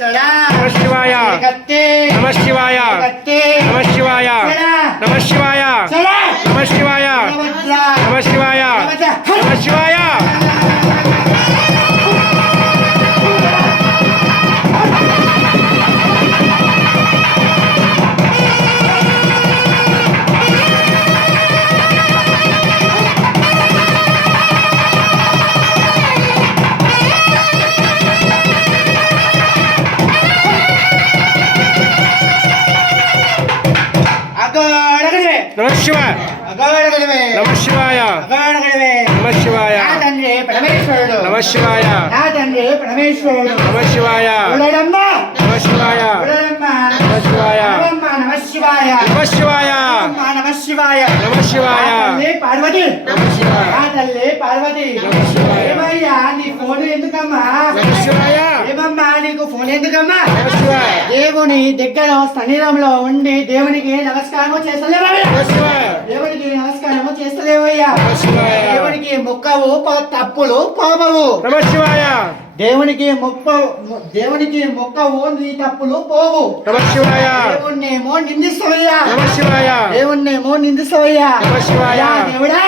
नमः शिवाय नमः शिवाय नमः शिवाय नमः शिवाय नमः शिवाय नमः शिवाय नमः शिवाय नमः शिवाय नमः शिवाय नमः शिवाय नमः शिवाय नमः शिवाय नमः शिवाय नमः शिवाय नमः शिवाय नमः शिवाय नमः शिवाय नमः शिवाय पार्वती नमः शिवाय तल्ली पार्वती नमः शिवाय ఏమయ్యా నీ ఫోన్ ఎందుకమ్మా नमः शिवाय ఏమమ్మా నీకు ఫోన్ ఎందుకమ్మా नमः शिवाय దేవుని దగ్గర శరీరంలో ఉండి దేవునికి నమస్కారం చేస్తలేవా नमः शिवाय దేవునికి నమస్కారం చేస్తలేవయ్యా नमः शिवाय దేవునికి మొక్కవు తప్పులు పోవవు नमः शिवाय దేవునికి మొక్కవు నీ తప్పులు పోవు नमः शिवाय దేవుణ్ణేమో నిందిస్తావయ్యా नमः शिवाय దేవుణ్ణేమో నిందిస్తావయ్యా नमः शिवाय దేవుడా